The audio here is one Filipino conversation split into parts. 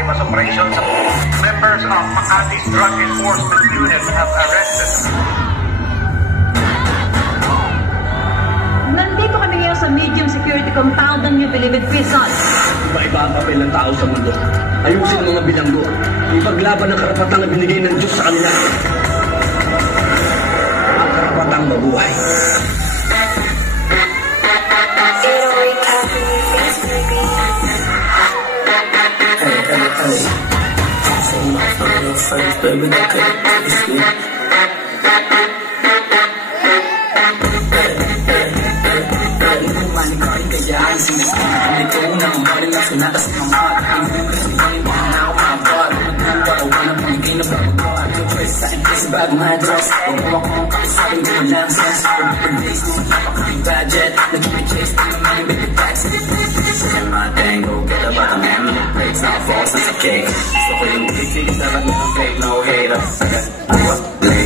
bypass operations. Members of Makati's Drug Enforcement Unit have arrested. Nandito kami ngayon sa medium security compound ng New Bilibid Prison. Iba-iba ang papel ng tao sa mundo. Ayusin ang mga bilanggo. Ipaglaban ang karapatan na binigay ng Diyos sa kanila. Ang karapatang mabuhay. Baby, I can't take this shit. Bago madras, huwag mo akong kakasabing di mo lang sense. Pag-release mo, napakang budget. Nag-chase din naman yung baby bags. Say my thing, go get a bottom hand. Breaks, now falls on the cake. Gusto ko yung big dapat merong fake, no hater.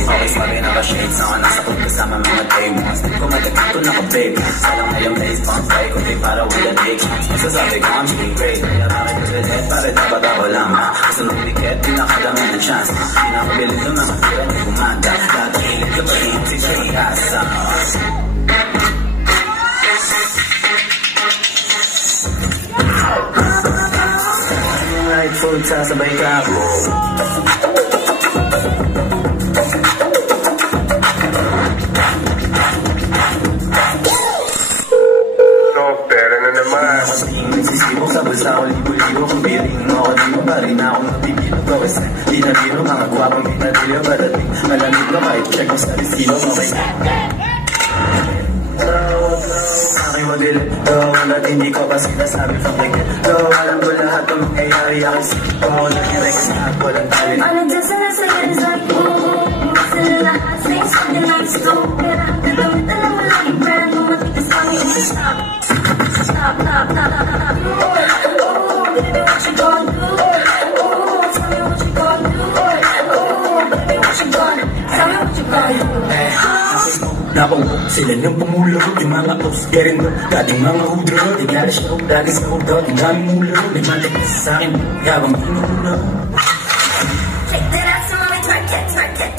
Always lagi naka-shades on. Nasa kong kasama mga tape. Kung madagito na ko babe. Salang na yung place, pump right. Kung di para with an age. Masasabi ko I'm doing great. Kaya bakit privilege, para dapat ako lang ha. Gusto nung ticket, pinakadami ng chance. Pinakabilit ng mga friend. Kumanda, dadahilig ka pa rin si Jayasa. Right foot, sasabay ka ako. No, pera na naman. Nagsisibok sa bulsa ko, libo-libo kung piring mo ako. Di mo pa rin ako napipilo ko kasi di na biro mga guwapang di na biro padating. Malamig na kahit check mo sa destino mamay. Aking mabilit, at hindi ko pa sinasabi from the get-go. Alam ko lahat ng mangyayari aking sikip ko. Nag-irek sa lahat, walang talent. All of this and I say it's like, sa lahat, say something like slow. Pero ang gagamit, alam mo lang yung brand mo, matigas kami, it's a stop. Stop, stop, stop, stop. Oh, baby, what you gonna do? Oh, tell me what you gonna do? Oh, baby, what you gonna do? Tell me what you gonna do? Napangko sila ng pumularo. Yung mga ops, kerin doon. Dating mga hudro. Tigala siya ko, dati sa hudro. Yung daming mularo. May mantikis sa akin. Yabang pinularo. Check that out, so mommy, twerk it, twerk it.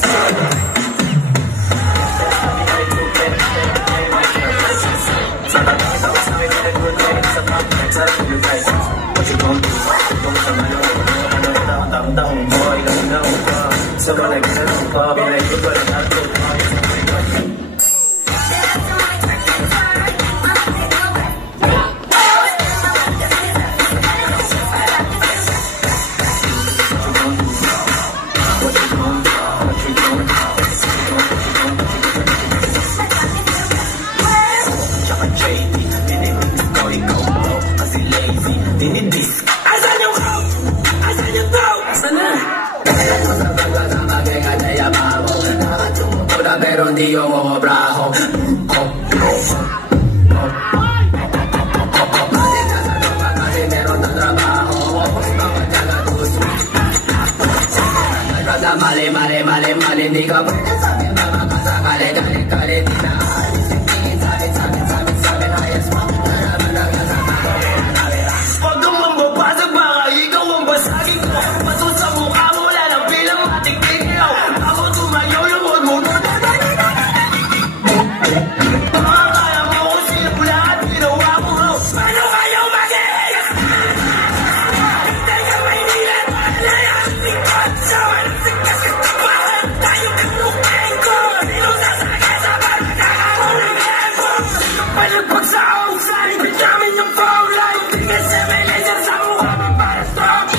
Sa tatang ito, sa akin na good way. Sa pang-pang, sa good guys. What you gonna do? Kung sa malo, ano na taong-taong boy. Taong-taong pa. Sa malagsan pa. Pinay ko pa lang ato. Pero hindi yung mga braho. Kasi meron na trabaho. Mali, hindi ka pwede sabi mga kasakali, kali, di na alis. Tingin sabi, ayos mo. Huwag kang mambabasag, baka ikaw ang basagin ko. Pasok sa mukha mo, wala ng bilang matiktik ilaw. Ako tumayo yung huwag mo. Kaya mo kung sino lahat, ginawa mo raw. Paano kayo magiging? Hintay ka Maynila, malaya, likod sa walang sikas at tapahan. Tayo kanukin ko, sino sasakit sa pagkakaroon ng tempo. Palagpag sa outside, ibig namin yung phone line. Tingin sa may laser sa mukha mo para stroke.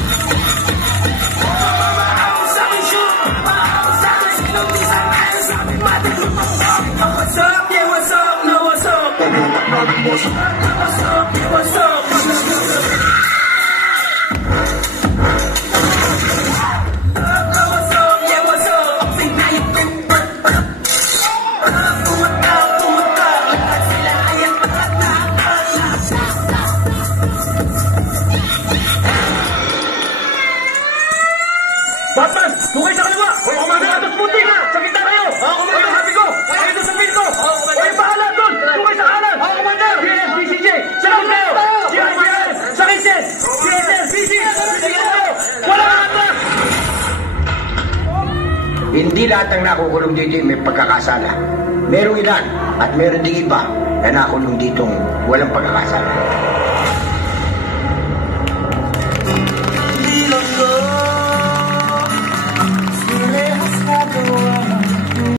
Mamamaaw sa akin shoot, mamamaaw sa akin sinunti sa akin sa akin matik lumabok. What's up, yeah, what's up, no, what's up? What's up, yeah, what's up? Batman! Tungay sa kaliwa! Wala kumagal atos puti! Sa kita kayo! Ako kumagal! Sabi ko! Kayo doon sa pin ko! Huwag bahala doon! Tungay sa kanan! Ako kumagal! BS, BCJ! Salamat kayo! Cheers! Hindi lahat ng nakukulong dito may pagkakasala. Merong ilan at meron ding iba na nakulong ditong walang pagkakasala.